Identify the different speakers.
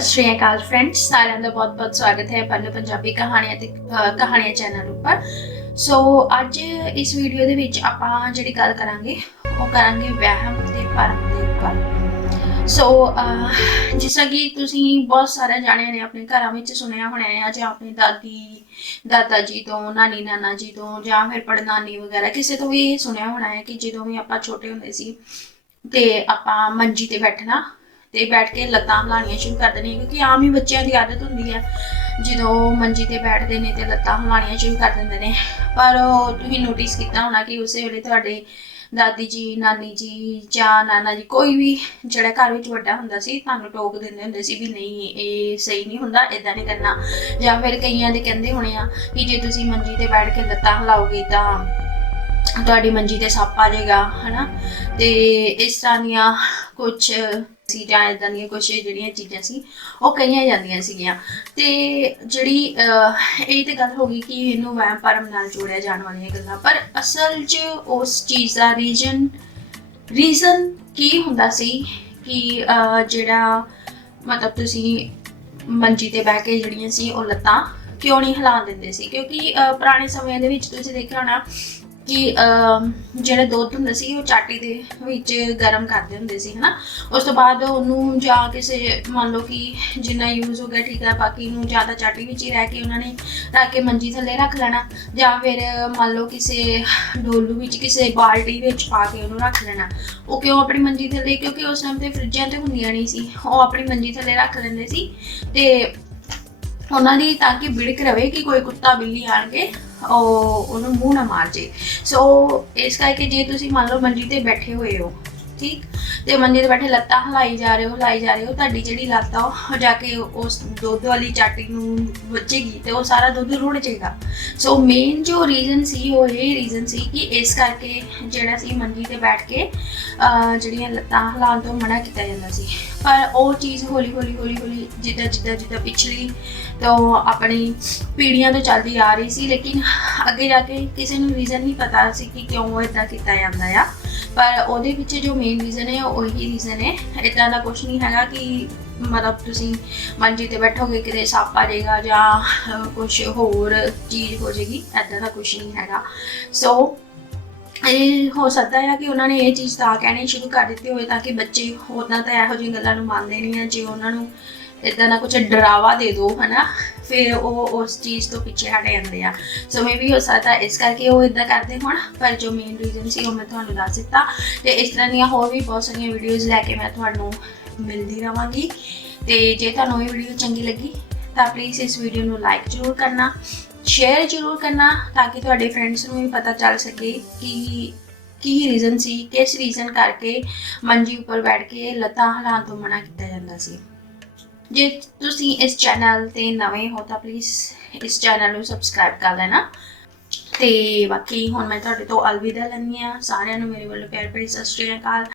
Speaker 1: ਸਤਿ ਸ਼੍ਰੀ ਅਕਾਲ ਫਰੈਂਡਸ ਸਾਰਿਆਂ ਦਾ ਬਹੁਤ-ਬਹੁਤ ਸਵਾਗਤ ਹੈ ਪੰਨ ਪੰਜਾਬੀ ਕਹਾਣੀਆਂ ਤੇ ਕਹਾਣੀਆਂ ਚੈਨਲ ਉੱਪਰ। ਸੋ ਅੱਜ ਇਸ ਵੀਡੀਓ ਦੇ ਵਿੱਚ ਆਪਾਂ ਜਿਹੜੀ ਗੱਲ ਕਰਾਂਗੇ, ਉਹ ਕਰਾਂਗੇ ਵਹਿਮ ਤੇ ਭਰਮ ਦੇ ਉੱਪਰ। ਸੋ ਜਿਸ ਤਰ੍ਹਾਂ ਕਿ ਤੁਸੀਂ ਬਹੁਤ ਸਾਰੇ ਜਾਣਿਆਂ ਨੇ, ਆਪਣੇ ਘਰਾਂ ਵਿੱਚ ਸੁਣਿਆ ਹੋਣਾ ਹੈ, ਜਾਂ ਆਪਣੀ ਦਾਦੀ, ਦਾਦਾ ਜੀ ਤੋਂ, ਨਾਨੀ, ਨਾਨਾ ਜੀ ਤੋਂ, ਜਾਂ ਫਿਰ ਪੜਨਾਨੀ ਵਗੈਰਾ, ਕਿਸੇ ਤੋਂ ਵੀ ਇਹ ਸੁਣਿਆ ਹੋਣਾ ਹੈ ਕਿ ਜਦੋਂ ਵੀ ਆਪਾਂ ਛੋਟੇ ਹੁੰਦੇ ਸੀ, ਤੇ ਆਪਾਂ ਮੰਜੀ ਤੇ ਬੈਠਣਾ ਤੇ ਬੈਠ ਕੇ ਲੱਤਾਂ ਹਿਲਾਉਣੀਆਂ ਸ਼ੁਰੂ ਕਰ ਦੇਣੀਆਂ ਕਿਉਂਕਿ ਆਮ ਹੀ ਬੱਚਿਆਂ ਦੀ ਆਦਤ ਹੁੰਦੀ ਹੈ। ਜਦੋਂ ਮੰਜੀ ਤੇ ਬੈਠਦੇ ਨੇ ਤੇ ਲੱਤਾਂ ਹਿਲਾਉਣੀਆਂ ਸ਼ੁਰੂ ਕਰ ਦਿੰਦੇ ਨੇ। ਪਰ ਉਹ ਤੁਸੀਂ ਨੋਟਿਸ ਕੀਤਾ ਹੋਣਾ ਕਿ ਉਸੇ ਵੇਲੇ ਤੁਹਾਡੇ ਦਾਦੀ ਜੀ, ਨਾਨੀ ਜੀ ਜਾਂ ਨਾਨਾ ਜੀ ਕੋਈ ਵੀ ਜਿਹੜਾ ਘਰ ਵਿੱਚ ਵੱਡਾ ਹੁੰਦਾ ਸੀ, ਤੁਹਾਨੂੰ ਟੋਕ ਦਿੰਦੇ ਹੁੰਦੇ ਸੀ ਵੀ ਨਹੀਂ, ਇਹ ਸਹੀ ਨਹੀਂ ਹੁੰਦਾ ਇਦਾਂ ਨਹੀਂ ਕਰਨਾ। ਜਾਂ ਫਿਰ ਕਈਆਂ ਦੇ ਕਹਿੰਦੇ ਹੋਣੇ ਆ ਕਿ ਜੇ ਤੁਸੀਂ ਮੰਜੀ ਤੇ ਬੈਠ ਕੇ ਲੱਤਾਂ ਹਿਲਾਓਗੇ ਤਾਂ ਤੁਹਾਡੀ ਮੰਜੀ ਤੇ ਸੱਪ ਆ ਜਾਏਗਾ, ਹਨਾ? ਤੇ ਇਸ ਤਰ੍ਹਾਂ ਦੀਆਂ ਕੁਝ ਸੀ ਜਾਂ ਇਦਾਂ ਦੀਆਂ ਕੁਝ ਜਿਹੜੀਆਂ ਚੀਜ਼ਾਂ ਸੀ ਉਹ ਕਹੀਆਂ ਜਾਂਦੀਆਂ ਸੀਗੀਆਂ। ਤੇ ਜਿਹੜੀ ਇਹ ਤੇ ਗੱਲ ਹੋ ਗਈ ਕਿ ਇਹਨੂੰ ਵਹਿਮ ਭਰਮ ਨਾਲ ਜੋੜਿਆ ਜਾਣ ਵਾਲੀਆਂ ਗੱਲਾਂ ਪਰ ਅਸਲ 'ਚ ਉਸ ਚੀਜ਼ ਦਾ ਰੀਜਨ ਰੀਜ਼ਨ ਕੀ ਹੁੰਦਾ ਸੀ ਕਿ ਅਹ, ਜਿਹੜਾ ਮਤਲਬ ਤੁਸੀਂ ਮੰਜੀ ਤੇ ਬਹਿ ਕੇ ਜਿਹੜੀਆਂ ਸੀ ਉਹ ਲੱਤਾਂ ਕਿਉਂ ਨਹੀਂ ਹਿਲਾਉਣ ਦਿੰਦੇ ਸੀ? ਕਿਉਂਕਿ ਅਹ, ਪੁਰਾਣੇ ਸਮਿਆਂ ਦੇ ਵਿੱਚ ਤੁਸੀਂ ਦੇਖਿਆ ਹੋਣਾ ਕਿ ਜਿਹੜੇ ਦੁੱਧ ਹੁੰਦਾ ਸੀ, ਉਹ ਚਾਟੀ ਦੇ ਵਿੱਚ ਗਰਮ ਕਰਦੇ ਹੁੰਦੇ ਸੀ, ਹਨਾ? ਉਸ ਤੋਂ ਬਾਅਦ ਉਹਨੂੰ ਜਾਂ ਕਿਸੇ, ਮੰਨ ਲਓ ਕਿ ਜਿੰਨਾ ਯੂਜ਼ ਹੋ ਗਿਆ ਠੀਕ ਹੈ ਬਾਕੀ ਨੂੰ ਜ਼ਿਆਦਾ ਚਾਟੀ ਵਿੱਚ ਹੀ ਰਹਿ ਕੇ ਉਹਨਾਂ ਨੇ ਰੱਖ ਕੇ ਮੰਜੀ ਥੱਲੇ ਰੱਖ ਲੈਣਾ, ਜਾਂ ਫਿਰ ਮੰਨ ਲਓ ਕਿਸੇ ਡੋਲੂ ਵਿੱਚ, ਕਿਸੇ ਬਾਲਟੀ ਵਿੱਚ ਪਾ ਕੇ ਉਹਨੂੰ ਰੱਖ ਲੈਣਾ। ਉਹ ਕਿਉਂ ਆਪਣੀ ਮੰਜੀ ਥੱਲੇ? ਕਿਉਂਕਿ ਉਸ ਟਾਈਮ ਤੇ ਫਰਿੱਜਾਂ ਤੇ ਹੁੰਦੀਆਂ ਨਹੀਂ ਸੀ। ਉਹ ਆਪਣੀ ਮੰਜੀ ਥੱਲੇ ਰੱਖ ਲੈਂਦੇ ਸੀ ਤੇ ਉਹਨਾਂ ਦੀ ਤਾਂ ਕਿ ਬਿੜਕ ਰਵੇ ਕਿ ਕੋਈ ਕੁੱਤਾ ਬਿੱਲੀ ਆਣ ਕੇ ਉਹ ਉਹਨੂੰ ਮੂੰਹ ਨਾ ਮਾਰ ਜੇ। ਸੋ ਇਸ ਕਰਕੇ ਜੇ ਤੁਸੀਂ ਮੰਨ ਲਓ ਮੰਜੀ ਤੇ ਬੈਠੇ ਹੋਏ ਹੋ, ਠੀਕ? ਤੇ ਮੰਜੀ ਤੇ ਬੈਠੇ ਲੱਤਾਂ ਹਿਲਾਈ ਜਾ ਰਹੇ ਹੋ, ਹਿਲਾਈ ਜਾ ਰਹੇ ਹੋ, ਤੁਹਾਡੀ ਜਿਹੜੀ ਲੱਤ ਆ, ਉਹ ਜਾ ਕੇ ਉਸ ਦੁੱਧ ਵਾਲੀ ਚਾਟੀ ਨੂੰ ਵੱਜੇਗੀ ਤੇ ਉਹ ਸਾਰਾ ਦੁੱਧ ਰੁੜ ਜਾਏਗਾ। ਸੋ ਮੇਨ ਜੋ ਰੀਜ਼ਨ ਸੀ, ਉਹ ਇਹ ਰੀਜ਼ਨ ਸੀ ਕਿ ਇਸ ਕਰਕੇ ਜਿਹੜਾ ਸੀ ਮੰਜੀ ਤੇ ਬੈਠ ਕੇ ਜਿਹੜੀਆਂ ਲੱਤਾਂ ਹਿਲਾਉਣ ਤੋਂ ਮਨਾ ਕੀਤਾ ਜਾਂਦਾ ਸੀ। ਪਰ ਉਹ ਚੀਜ਼ ਹੌਲੀ ਹੌਲੀ ਹੌਲੀ ਹੌਲੀ ਜਿੱਦਾਂ ਜਿੱਦਾਂ ਜਿੱਦਾਂ ਪਿਛਲੀ ਤੋਂ ਆਪਣੀ ਪੀੜ੍ਹੀਆਂ ਤੋਂ ਚੱਲਦੀ ਆ ਰਹੀ ਸੀ, ਲੇਕਿਨ ਅੱਗੇ ਜਾ ਕੇ ਕਿਸੇ ਨੂੰ ਰੀਜ਼ਨ ਨਹੀਂ ਪਤਾ ਸੀ ਕਿ ਕਿਉਂ ਇਦਾਂ ਕੀਤਾ ਜਾਂਦਾ ਆ। ਪਰ ਉਹਦੇ ਵਿੱਚ ਜੋ ਮੇਨ ਰੀਜ਼ਨ ਹੈ, ਉਹੀ ਰੀਜ਼ਨ ਹੈ। ਇਦਾਂ ਦਾ ਕੁਝ ਨਹੀਂ ਹੈਗਾ ਕਿ ਮਤਲਬ ਤੁਸੀਂ ਮੰਜੀ ਤੇ ਬੈਠੋਗੇ, ਕਿਤੇ ਸੱਪ ਆ ਜਾਏਗਾ ਜਾਂ ਕੁਝ ਹੋਰ ਚੀਜ਼ ਹੋ ਜਾਏਗੀ ਇਦਾਂ ਦਾ ਕੁਝ ਨਹੀਂ ਹੈਗਾ। ਸੋ ਇਹ ਹੋ ਸਕਦਾ ਹੈ ਕਿ ਉਹਨਾਂ ਨੇ ਇਹ ਚੀਜ਼ ਤਾਂ ਕਹਿਣੀ ਸ਼ੁਰੂ ਕਰ ਦਿੱਤੀ ਹੋਵੇ ਤਾਂ ਕਿ ਬੱਚੇ ਹੋਰਨਾਂ ਤਾਂ ਇਹੋ ਜਿਹੀਆਂ ਗੱਲਾਂ ਨੂੰ ਮੰਨਦੇ ਨਹੀਂ ਆ, ਜੇ ਉਹਨਾਂ ਨੂੰ ਇਦਾਂ ਦਾ ਕੁਝ ਡਰਾਵਾ ਦੇ ਦਿਓ ਹਨਾ, ਫਿਰ ਉਹ ਉਸ ਚੀਜ਼ ਤੋਂ ਪਿੱਛੇ ਹਟ ਜਾਂਦੇ ਆ। ਸੋ ਮੇ ਵੀ ਹੋ ਸਕਦਾ ਇਸ ਕਰਕੇ ਉਹ ਇਦਾਂ ਕਰਦੇ ਹੋਣ, ਪਰ ਜੋ ਮੇਨ ਰੀਜ਼ਨ ਸੀ ਉਹ ਮੈਂ ਤੁਹਾਨੂੰ ਦੱਸ ਦਿੱਤਾ। ਤੇ ਇਸ ਤਰ੍ਹਾਂ ਦੀਆਂ ਹੋਰ ਵੀ ਬਹੁਤ ਸਾਰੀਆਂ ਵੀਡੀਓਜ਼ ਲੈ ਕੇ ਮੈਂ ਤੁਹਾਨੂੰ ਮਿਲਦੀ ਰਵਾਂਗੀ। ਤੇ ਜੇ ਤੁਹਾਨੂੰ ਇਹ ਵੀਡੀਓ ਚੰਗੀ ਲੱਗੀ, ਤਾਂ ਪਲੀਜ਼ ਇਸ ਵੀਡੀਓ ਨੂੰ ਲਾਈਕ ਜ਼ਰੂਰ ਕਰਨਾ। ਸ਼ੇਅਰ ਜ਼ਰੂਰ ਕਰਨਾ ਤਾਂ ਕਿ ਤੁਹਾਡੇ ਫਰੈਂਡਸ ਨੂੰ ਵੀ ਪਤਾ ਚੱਲ ਸਕੇ ਕਿ ਕੀ ਰੀਜ਼ਨ ਸੀ, ਕਿਸ ਰੀਜ਼ਨ ਕਰਕੇ ਮੰਜੀ ਉੱਪਰ ਬੈਠ ਕੇ ਲਤਾ ਹਿਲਾਉਣ ਤੋਂ ਮਨਾ ਕੀਤਾ ਜਾਂਦਾ ਸੀ। ਜੇ ਤੁਸੀਂ ਇਸ ਚੈਨਲ ਤੇ ਨਵੇਂ ਹੋ ਤਾਂ ਪਲੀਜ਼ ਇਸ ਚੈਨਲ ਨੂੰ ਸਬਸਕ੍ਰਾਈਬ ਕਰ ਲੈਣਾ। ਤੇ ਬਾਕੀ ਹੁਣ ਮੈਂ ਤੁਹਾਡੇ ਤੋਂ ਅਲਵਿਦਾ ਲੈਂਦੀ ਆ ਸਾਰਿਆਂ ਨੂੰ ਮੇਰੇ ਵੱਲੋਂ ਪਿਆਰ ਭਰੀ ਸਤਿ ਸ਼੍ਰੀ ਅਕਾਲ।